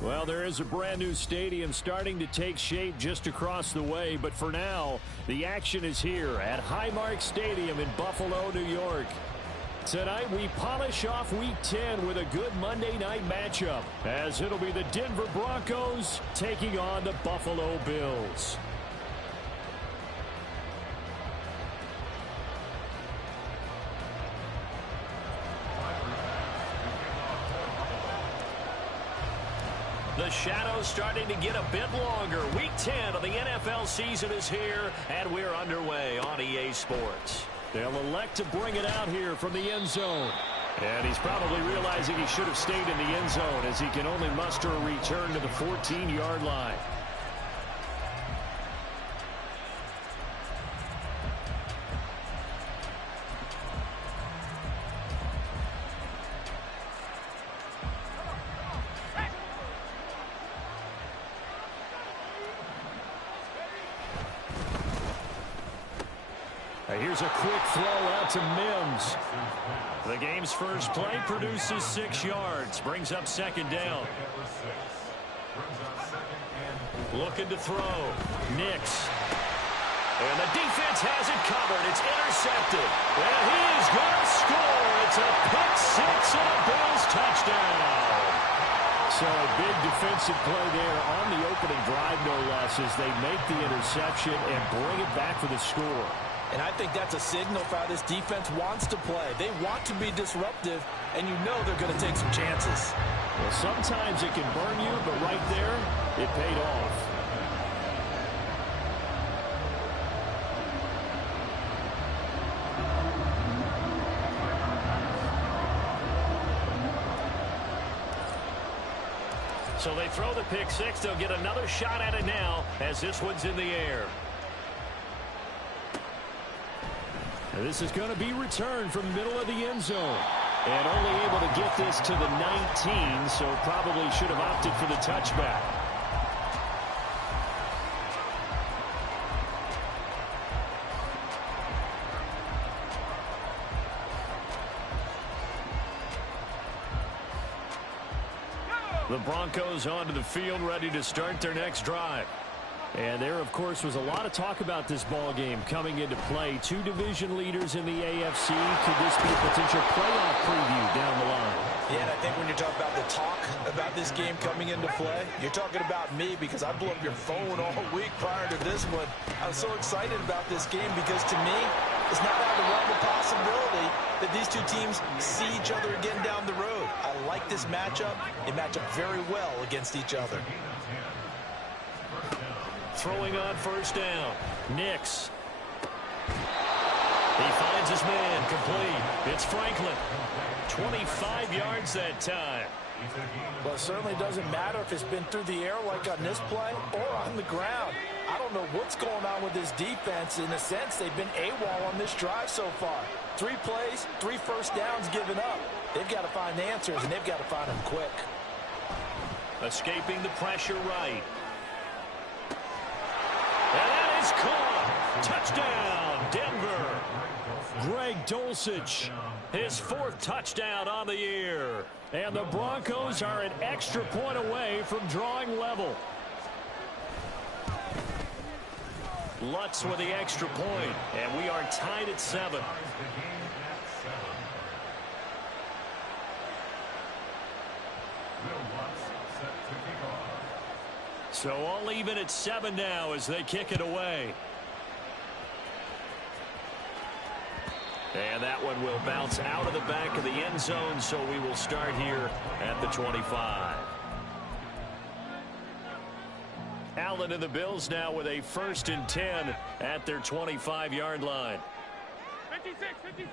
Well, there is a brand new stadium starting to take shape just across the way. But for now, the action is here at Highmark Stadium in Buffalo, New York. Tonight, we polish off Week 10 with a good Monday night matchup, as it'll be the Denver Broncos taking on the Buffalo Bills. The shadow's starting to get a bit longer. Week 10 of the NFL season is here, and we're underway on EA Sports. They'll elect to bring it out here from the end zone. And he's probably realizing he should have stayed in the end zone, as he can only muster a return to the 14-yard line. Here's a quick throw out to Mims. The game's first play produces 6 yards. Brings up second down. Looking to throw. Nix. And the defense has it covered. It's intercepted. And he's going to score. It's a pick six and a Bills touchdown. So a big defensive play there on the opening drive, no less, as they make the interception and bring it back for the score. And I think that's a signal for how this defense wants to play. They want to be disruptive, and you know they're going to take some chances. Well, sometimes it can burn you, but right there, it paid off. So they throw the pick six. They'll get another shot at it now, as this one's in the air. This is going to be returned from the middle of the end zone. And only able to get this to the 19, so probably should have opted for the touchback. The Broncos onto the field, ready to start their next drive. And there, of course, was a lot of talk about this ball game coming into play. 2 division leaders in the AFC. Could this be a potential playoff preview down the line? Yeah, and I think when you're talking about the talk about this game coming into play, you're talking about me, because I blew up your phone all week prior to this one. I was so excited about this game because, to me, it's not out of the realm of possibility that these two teams see each other again down the road. I like this matchup. They match up very well against each other. Throwing on first down. Nix. He finds his man. Complete. It's Franklin. 25 yards that time. Well, it certainly doesn't matter if it's been through the air like on this play or on the ground. I don't know what's going on with this defense. In a sense, they've been AWOL on this drive so far. 3 plays, 3 first downs given up. They've got to find answers, and they've got to find them quick. Escaping the pressure right. And that is caught. Touchdown, Denver. Greg Dulcich, his 4th touchdown on the year. And the Broncos are an extra point away from drawing level. Lutz with the extra point, and we are tied at 7. So all even at 7 now as they kick it away. And that one will bounce out of the back of the end zone, so we will start here at the 25. Allen and the Bills now with a 1st and 10 at their 25-yard line. 56, 56.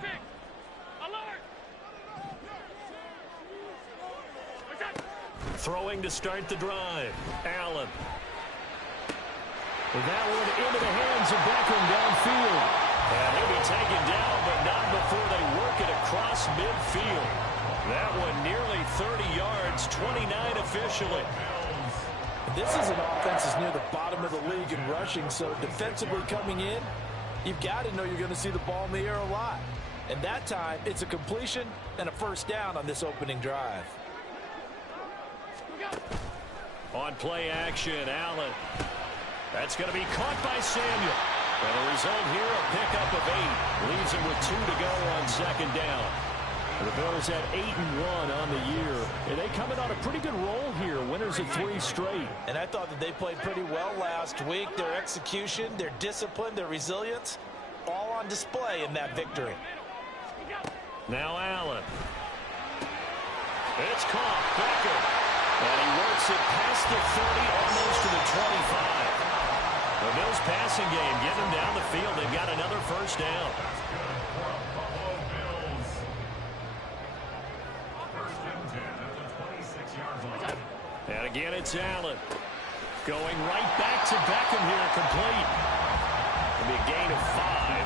Alert! Throwing to start the drive. Allen. That one into the hands of Beckham downfield. And he'll be taken down, but not before they work it across midfield. That one nearly 30 yards, 29 officially. This is an offense that's near the bottom of the league in rushing, so defensively coming in, you've got to know you're going to see the ball in the air a lot. And that time, it's a completion and a first down on this opening drive. On play action, Allen. That's going to be caught by Samuel. And the result here, a pickup of 8. Leaves him with 2 to go on second down. The Bills at 8-1 on the year. And they come in on a pretty good roll here. Winners of 3 straight. And I thought that they played pretty well last week. Their execution, their discipline, their resilience, all on display in that victory. Now Allen. It's caught. Becker. And he works it past the 30, almost to the 25. The Bills passing game, get them down the field. They've got another first down. And again, it's Allen. Going right back to Beckham here, complete. It'll be a gain of 5,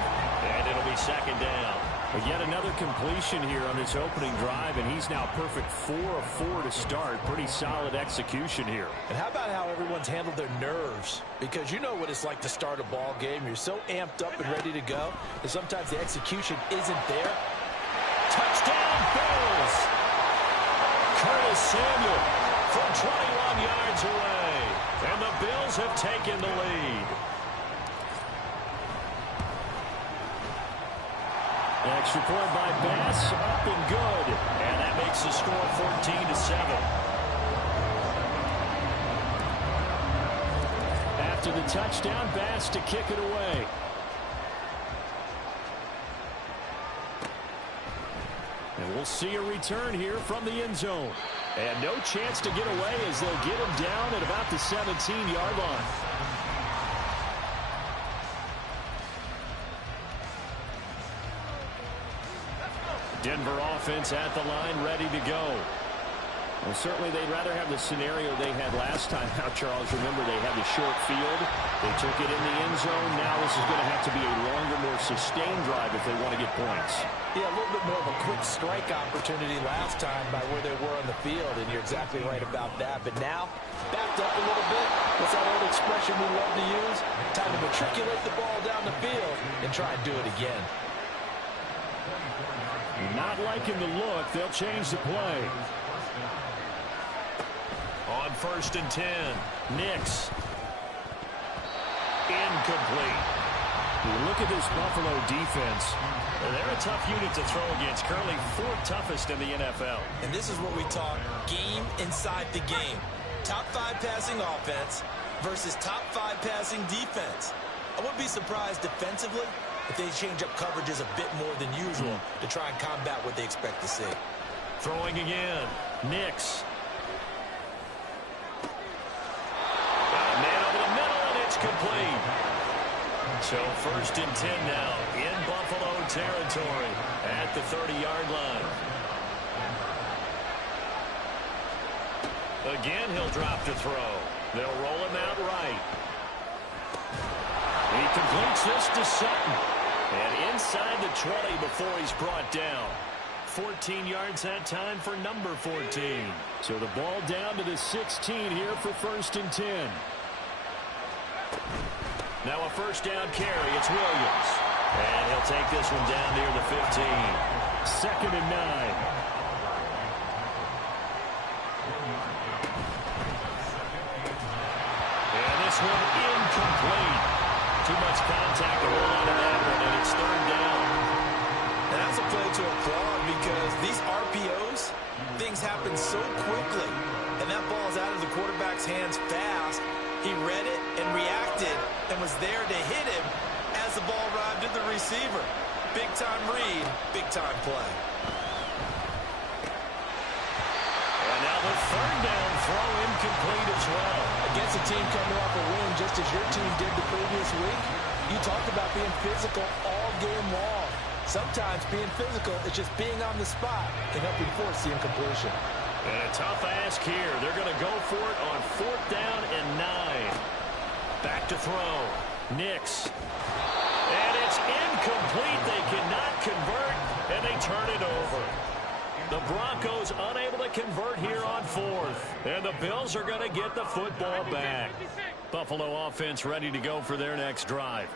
and it'll be second down. But yet another completion here on this opening drive, and he's now perfect 4 of 4 to start. Pretty solid execution here. And how about how everyone's handled their nerves? Because you know what it's like to start a ball game. You're so amped up and ready to go that sometimes the execution isn't there. Touchdown, Bills! Curtis Samuel from 21 yards away. And the Bills have taken the lead. Extra point by Bass, up and good. And that makes the score 14-7. After the touchdown, Bass to kick it away. And we'll see a return here from the end zone. And no chance to get away as they'll get him down at about the 17-yard line. Denver offense at the line, ready to go. Well, certainly they'd rather have the scenario they had last time out, Charles. Remember, they had the short field. They took it in the end zone. Now this is going to have to be a longer, more sustained drive if they want to get points. Yeah, a little bit more of a quick strike opportunity last time by where they were on the field, and you're exactly right about that. But now, backed up a little bit. What's that old expression we love to use? Time to matriculate the ball down the field and try and do it again. Not liking the look. They'll change the play. On 1st and 10, Nix. Incomplete. You look at this Buffalo defense. They're a tough unit to throw against. Currently 4th toughest in the NFL. And this is what we talk game inside the game. Top 5 passing offense versus top 5 passing defense. I wouldn't be surprised defensively if they change up coverages a bit more than usual to try and combat what they expect to see. Throwing again. Nix. Got a man over the middle, and it's complete. So 1st and 10 now in Buffalo territory at the 30-yard line. Again, he'll drop to throw. They'll roll him out right. He completes this to Sutton. And inside the 20 before he's brought down. 14 yards that time for number 14. So the ball down to the 16 here for 1st and 10. Now a first down carry. It's Williams. And he'll take this one down near the 15. 2nd and 9. And this one incomplete. Too much contact to roll out of that one, and it's 3rd down. And that's a play to applaud because these RPOs, things happen so quickly. And that ball is out of the quarterback's hands fast. He read it and reacted and was there to hit him as the ball arrived at the receiver. Big-time read, big-time play. And now the 3rd down throw incomplete as well. Against a team coming off a win just as your team did the previous week, you talked about being physical all game long. Sometimes being physical is just being on the spot and helping force the incompletion. And a tough ask here. They're going to go for it on 4th down and 9. Back to throw. Nix. And it's incomplete. They cannot convert, and they turn it over. The Broncos unable to convert here on 4th. And the Bills are going to get the football back. Buffalo offense ready to go for their next drive.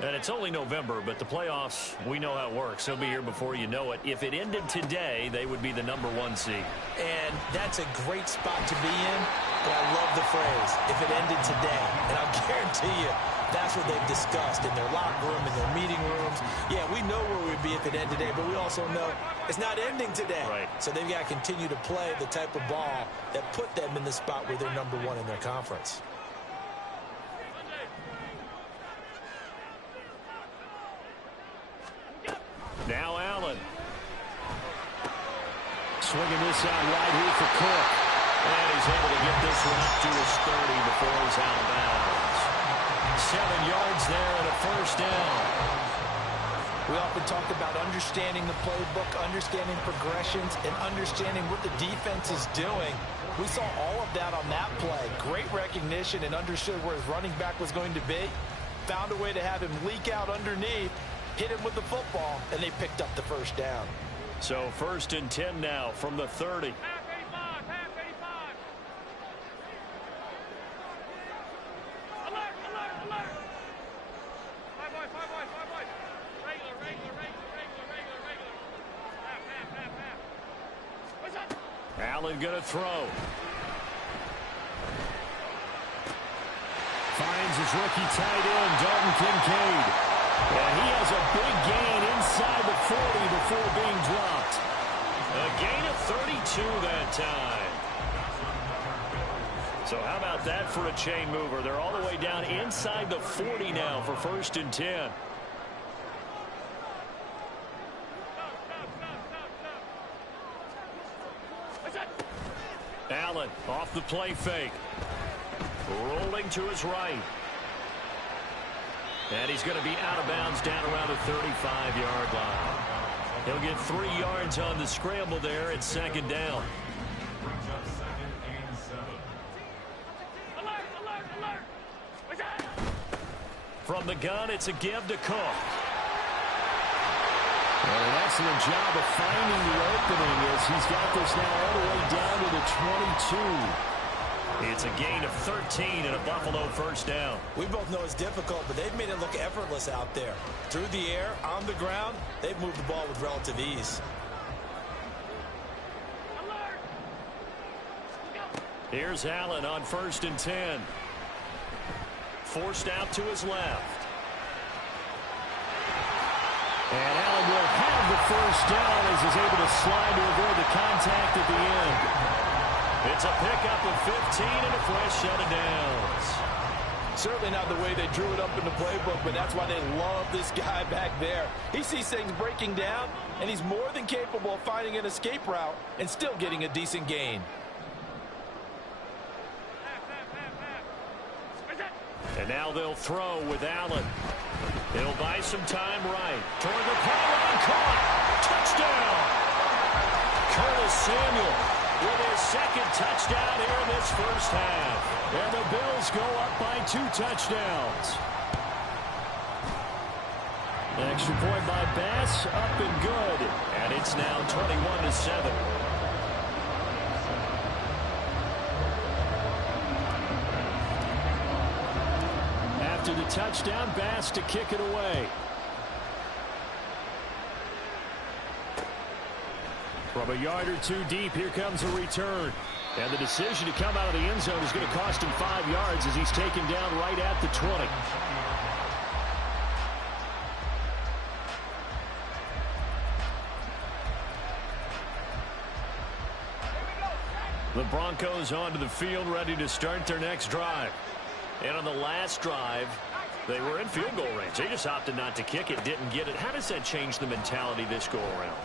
And it's only November, but the playoffs, we know how it works. They'll be here before you know it. If it ended today, they would be the #1 seed. And that's a great spot to be in, but I love the phrase, if it ended today. And I'll guarantee you, that's what they've discussed in their locker room, in their meeting rooms. Yeah, we know where we'd be if it ended today, but we also know it's not ending today. Right. So they've got to continue to play the type of ball that put them in the spot where they're #1 in their conference. Now Allen. Swinging this out right here for Cook. And he's able to get this one up to his 30 before he's out of bounds. 7 yards there and a first down. We often talk about understanding the playbook, understanding progressions, and understanding what the defense is doing. We saw all of that on that play. Great recognition and understood where his running back was going to be. Found a way to have him leak out underneath, hit him with the football, and they picked up the first down. So 1st and 10 now from the 30. Half 85, half 85. Alert, alert, alert. Five boys, five boys, five boys. Regular, regular, regular, regular, regular, regular. Half, half, half, half. What's up? Allen going to throw. Finds his rookie tight end, Dalton Kincaid. And he has a big gain inside the 40 before being dropped. A gain of 32 that time. So how about that for a chain mover? They're all the way down inside the 40 now for 1st and 10. Allen off the play fake. Rolling to his right. And he's going to be out of bounds down around the 35-yard line. He'll get 3 yards on the scramble there at 2nd down. Alert, alert, alert. What's that? From the gun, it's a give to Cook. And an excellent job of finding the opening as he's got this now all the way down to the 22. It's a gain of 13 and a Buffalo first down. We both know it's difficult, but they've made it look effortless out there. Through the air, on the ground, they've moved the ball with relative ease. Alert. Go. Here's Allen on 1st and 10. Forced out to his left. And Allen will have the first down as he's able to slide to avoid the contact at the end. It's a pickup of 15 and a fresh set of downs. Certainly not the way they drew it up in the playbook, but that's why they love this guy back there. He sees things breaking down, and he's more than capable of finding an escape route and still getting a decent gain. Half, half, half, half. What's that? And now they'll throw with Allen. He'll buy some time right. Toward the pylon, caught. Touchdown. Curtis Samuel with his 2nd touchdown here in this first half. And the Bills go up by 2 touchdowns. An extra point by Bass, up and good. And it's now 21-7. After the touchdown, Bass to kick it away. From a yard or 2 deep, here comes a return. And the decision to come out of the end zone is going to cost him 5 yards as he's taken down right at the 20. The Broncos onto the field, ready to start their next drive. And on the last drive, they were in field goal range. They just opted not to kick it, didn't get it. How does that change the mentality this go-around?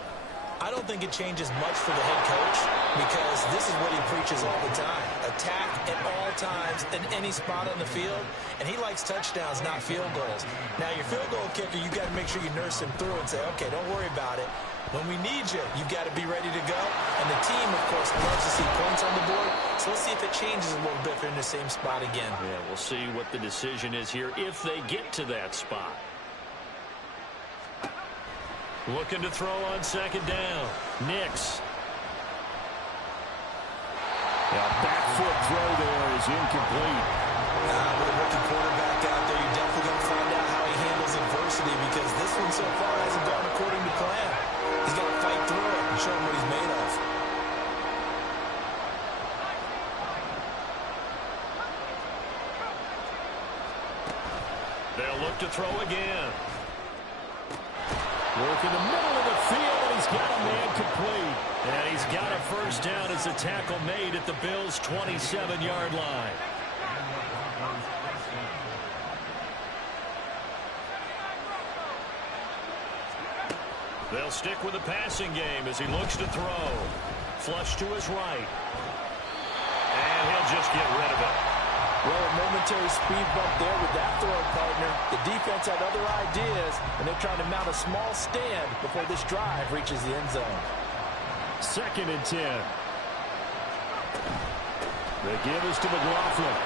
I don't think it changes much for the head coach because this is what he preaches all the time. Attack at all times in any spot on the field, and he likes touchdowns, not field goals. Now, your field goal kicker, you've got to make sure you nurse him through and say, okay, don't worry about it. When we need you, you've got to be ready to go. And the team, of course, loves to see points on the board. So let's see if it changes a little bit if they're in the same spot again. Yeah, we'll see what the decision is here if they get to that spot. Looking to throw on 2nd down. Nix. Back foot throw there is incomplete. With a rookie quarterback out there, you're definitely going to find out how he handles handles adversity because this one so far hasn't gone according to plan. He's got to fight through it and show him what he's made of. They'll look to throw again. Work in the middle of the field, and he's got a man complete. And he's got a first down as the tackle made at the Bills' 27-yard line. They'll stick with the passing game as he looks to throw. Flush to his right. And he'll just get rid of it. Well, a momentary speed bump there with that throw, partner. The defense had other ideas, and they're trying to mount a small stand before this drive reaches the end zone. 2nd and 10. The give is to McLaughlin.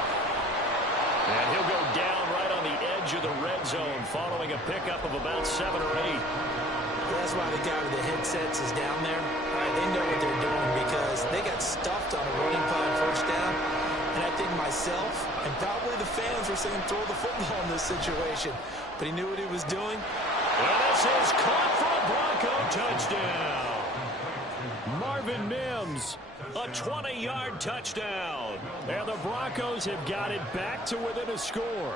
And he'll go down right on the edge of the red zone following a pickup of about 7 or 8. That's why the guy with the headsets is down there. They know what they're doing because they got stuffed on a running play on first down. And I think myself and probably the fans were saying throw the football in this situation. But he knew what he was doing. Well, this is caught for a Bronco touchdown. Marvin Mims, a 20-yard touchdown. And the Broncos have got it back to within a score.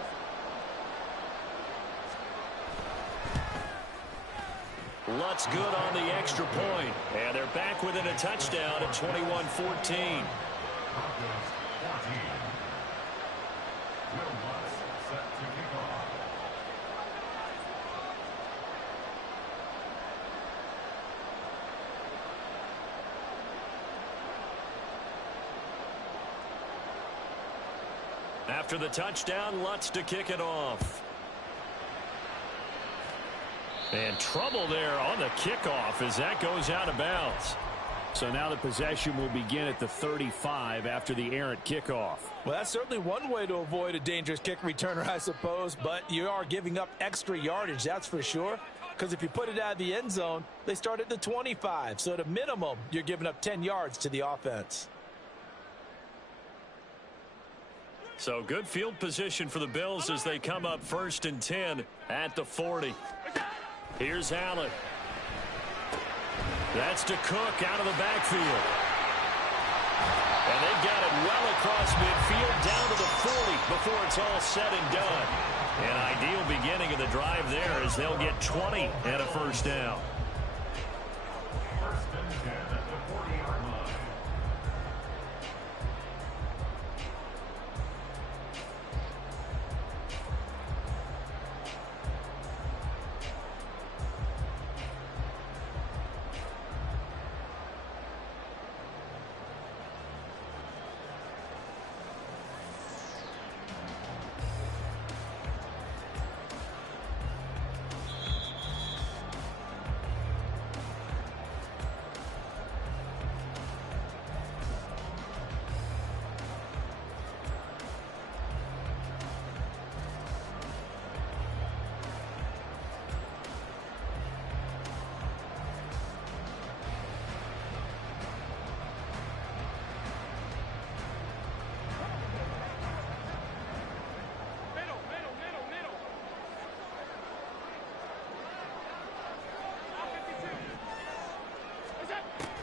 Lutz good on the extra point. And they're back within a touchdown at 21-14. After the touchdown, Lutz to kick it off. And trouble there on the kickoff as that goes out of bounds. So now the possession will begin at the 35 after the errant kickoff. Well, that's certainly one way to avoid a dangerous kick returner, I suppose. But you are giving up extra yardage, that's for sure. Because if you put it out of the end zone, they start at the 25. So at a minimum, you're giving up 10 yards to the offense. So good field position for the Bills as they come up 1st and 10 at the 40. Here's Allen. That's to Cook out of the backfield. And they've got it well across midfield down to the 40 before it's all said and done. An ideal beginning of the drive there as they'll get 20 and a first down.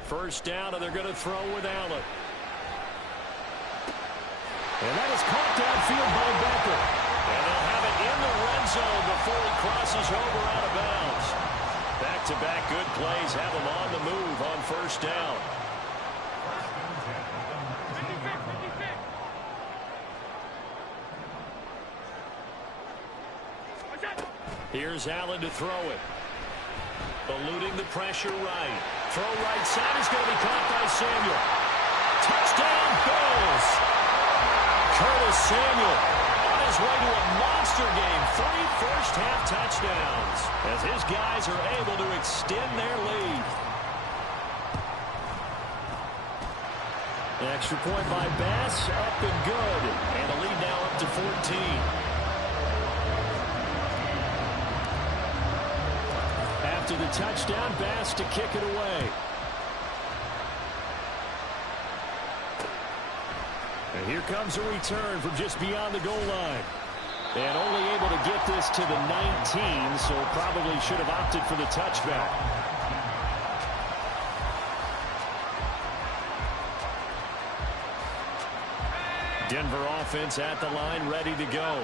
First down, and they're going to throw with Allen. And that is caught downfield by Becker. And they'll have it in the red zone before he crosses over out of bounds. Back-to-back good plays have him on the move on first down. Here's Allen to throw it. Eluding the pressure right. Throw right side is going to be caught by Samuel. Touchdown, Bills! Curtis Samuel on his way to a monster game. 3 first-half touchdowns as his guys are able to extend their lead. An extra point by Bass, up and good. And the lead now up to 14. To the touchdown, Bass to kick it away. And here comes a return from just beyond the goal line. And only able to get this to the 19, so probably should have opted for the touchback. Denver offense at the line, ready to go.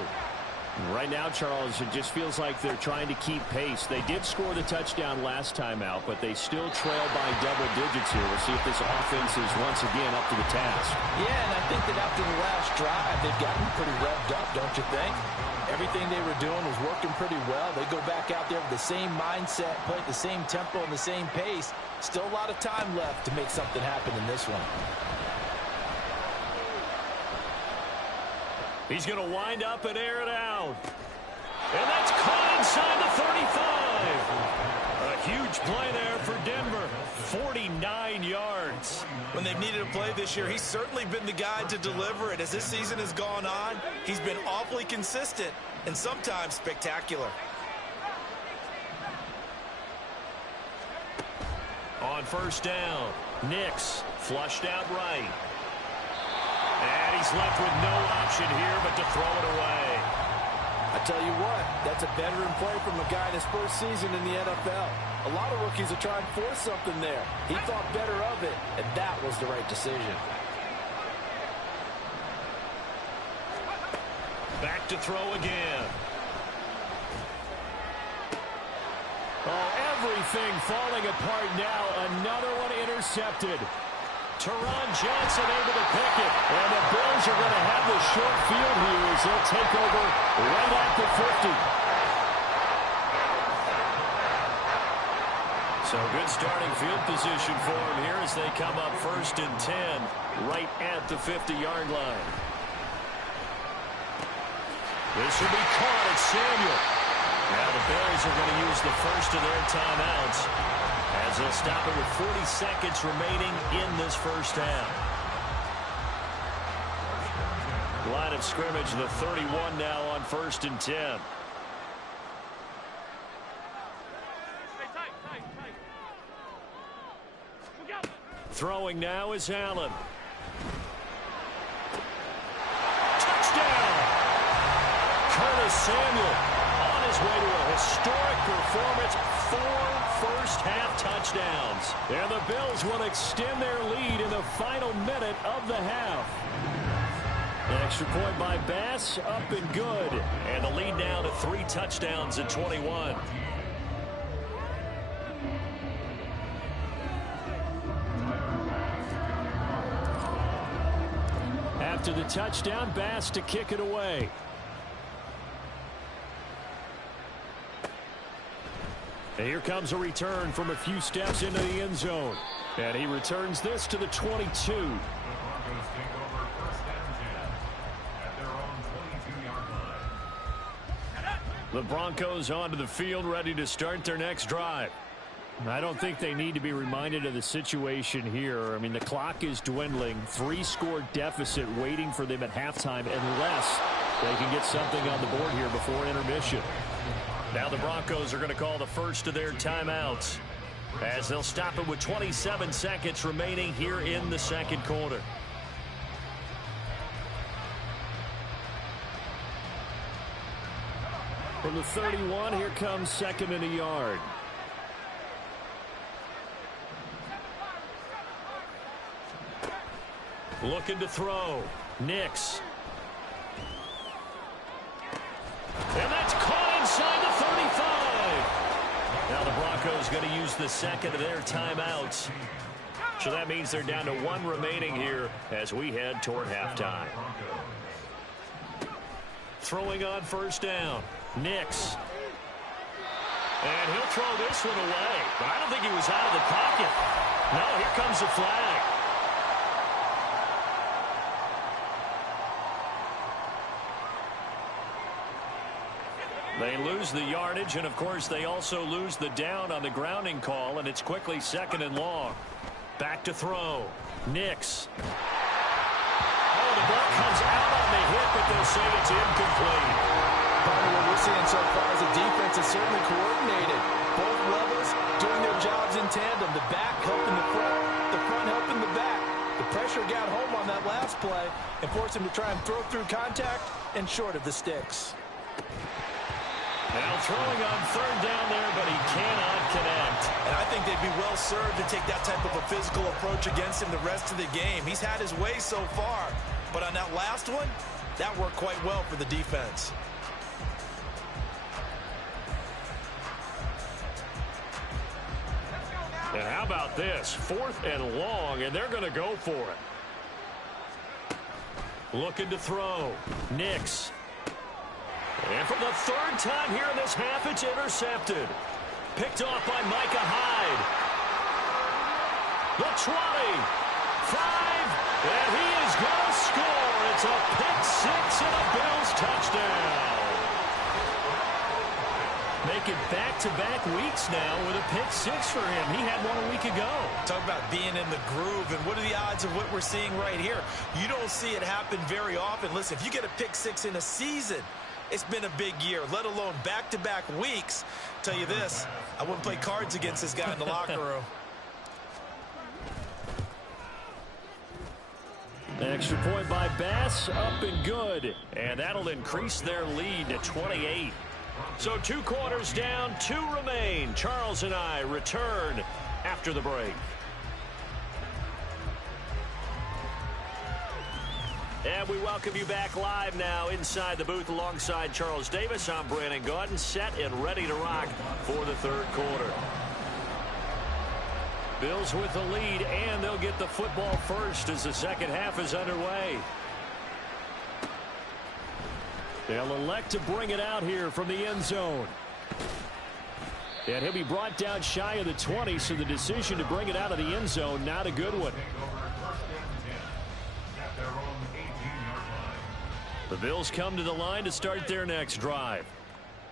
Right now, Charles, it just feels like they're trying to keep pace. They did score the touchdown last time out, but they still trail by double digits here. We'll see if this offense is once again up to the task. Yeah, and I think that after the last drive, they've gotten pretty revved up, don't you think? Everything they were doing was working pretty well. They go back out there with the same mindset, play at the same tempo and the same pace. Still a lot of time left to make something happen in this one. He's going to wind up and air it out. And that's caught inside the 35. A huge play there for Denver. 49 yards. When they've needed a play this year, he's certainly been the guy to deliver it. As this season has gone on, he's been awfully consistent and sometimes spectacular. On first down, Nix flushed out right. And he's left with no option here but to throw it away. I tell you what, that's a veteran play from a guy in his first season in the NFL. A lot of rookies are trying to force something there. He thought better of it, and that was the right decision. Back to throw again. Oh, everything falling apart now. Another one intercepted. Teron Johnson able to pick it. And the Bills are going to have the short field here as they'll take over right at the 50. So good starting field position for them here as they come up 1st and 10 right at the 50-yard line. This will be caught at Samuel. Now the Bills are going to use the first of their timeouts as they'll stop it with 40 seconds remaining in this first half. Line of scrimmage, the 31 now on 1st and 10. Throwing now is Allen. Touchdown! Curtis Samuel on his way to a historic performance. 4 first-half touchdowns. And the Bills will extend their lead in the final minute of the half. An extra point by Bass, up and good. And the lead now to 3 touchdowns at 21. After the touchdown, Bass to kick it away. And here comes a return from a few steps into the end zone. And he returns this to the 22. The Broncos onto the field, ready to start their next drive. I don't think they need to be reminded of the situation here. I mean, the clock is dwindling. 3-score deficit waiting for them at halftime unless they can get something on the board here before intermission. Now the Broncos are going to call the first of their timeouts as they'll stop it with 27 seconds remaining here in the second quarter. From the 31, here comes 2nd and a yard. Looking to throw. Nix. And that's caught inside the 35. Now the Broncos going to use the second of their timeouts. So that means they're down to 1 remaining here as we head toward halftime. Throwing on first down. Nix. And he'll throw this one away. But I don't think he was out of the pocket. No, here comes the flag. They lose the yardage, and of course they also lose the down on the grounding call, and it's quickly 2nd and long. Back to throw. Nix. Oh, the ball comes out on the hit, but they'll say it's incomplete. What we're seeing so far is the defense is certainly coordinated. Both levels doing their jobs in tandem. The back helping the front helping the back. The pressure got home on that last play and forced him to try and throw through contact and short of the sticks. Now throwing on third down there, but he cannot connect. And I think they'd be well served to take that type of a physical approach against him the rest of the game. He's had his way so far, but on that last one, that worked quite well for the defense. And how about this? 4th and long, and they're going to go for it. Looking to throw. Nix. And for the 3rd time here in this half, it's intercepted. Picked off by Micah Hyde. The 20. 5. And he is going to score. It's a pick 6 and a Bills touchdown. Making back-to-back weeks now with a pick 6 for him. He had one a week ago. Talk about being in the groove, and what are the odds of what we're seeing right here? You don't see it happen very often. Listen, if you get a pick 6 in a season, it's been a big year, let alone back-to-back weeks. Tell you this, I wouldn't play cards against this guy in the locker room. Extra point by Bass, up and good. And that'll increase their lead to 28. So 2 quarters down, 2 remain. Charles and I return after the break. And we welcome you back live now inside the booth alongside Charles Davis. I'm Brandon Gaudin, set and ready to rock for the 3rd quarter. Bills with the lead, and they'll get the football first as the 2nd half is underway. They'll elect to bring it out here from the end zone. And he'll be brought down shy of the 20, so the decision to bring it out of the end zone, not a good one. The Bills come to the line to start their next drive.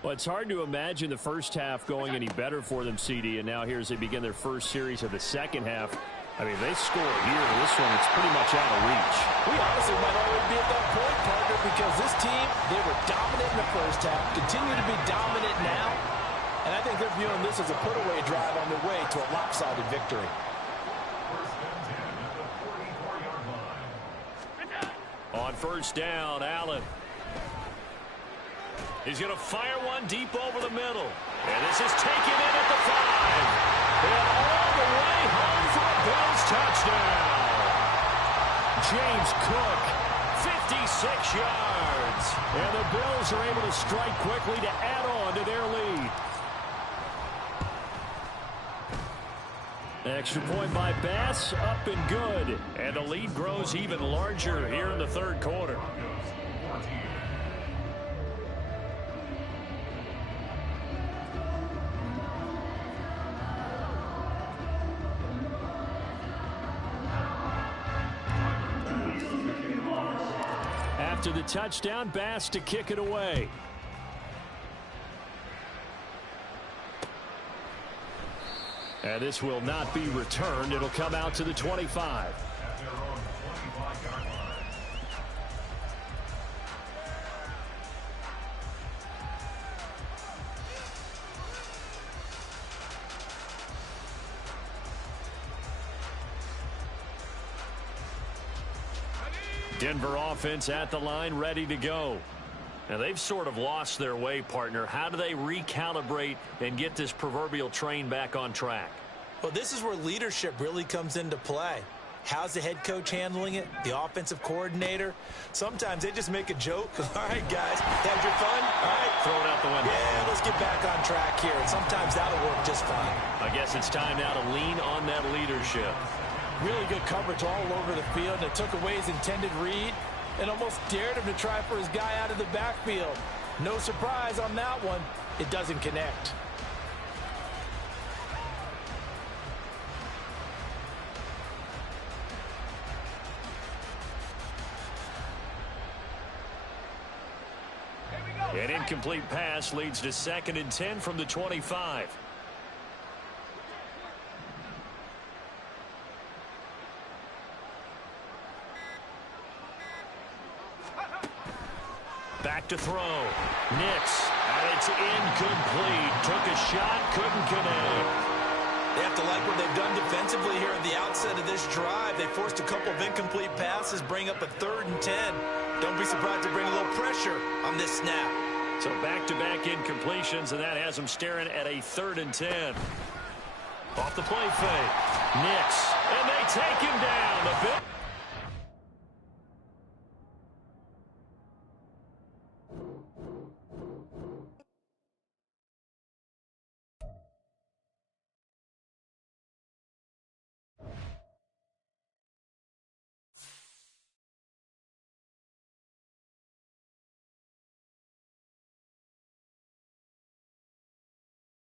Well, it's hard to imagine the first half going any better for them, CD, and now here as they begin their first series of the 2nd half. I mean, they score here. This one, it's pretty much out of reach. We honestly might already be at that point, partner, because this team, they were dominant in the first half, continue to be dominant now, and I think they're viewing this as a put-away drive on their way to a lopsided victory. On first down, Allen. He's going to fire one deep over the middle. And this is taken in at the 5. And all the way home for a Bills touchdown. James Cook, 56 yards. And the Bills are able to strike quickly to add on to their lead. Extra point by Bass, up and good. And the lead grows even larger here in the 3rd quarter. After the touchdown, Bass to kick it away. And this will not be returned. It'll come out to the 25. Denver offense at the line, ready to go. Now, they've sort of lost their way, partner. How do they recalibrate and get this proverbial train back on track? Well, this is where leadership really comes into play. How's the head coach handling it? The offensive coordinator? Sometimes they just make a joke. All right, guys, had your fun? All right. Throw it out the window. Yeah, let's get back on track here. And sometimes that'll work just fine. I guess it's time now to lean on that leadership. Really good coverage all over the field. They took away his intended read and almost dared him to try for his guy out of the backfield. No surprise on that one. It doesn't connect. An incomplete pass leads to 2nd and 10 from the 25. Back to throw. Nix. And it's incomplete. Took a shot, couldn't connect. They have to like what they've done defensively here at the outset of this drive. They forced a couple of incomplete passes, bring up a 3rd and 10. Don't be surprised to bring a little pressure on this snap. So back-to-back incompletions, and that has them staring at a 3rd and 10. Off the play fake. Nix. And they take him down. The Bills.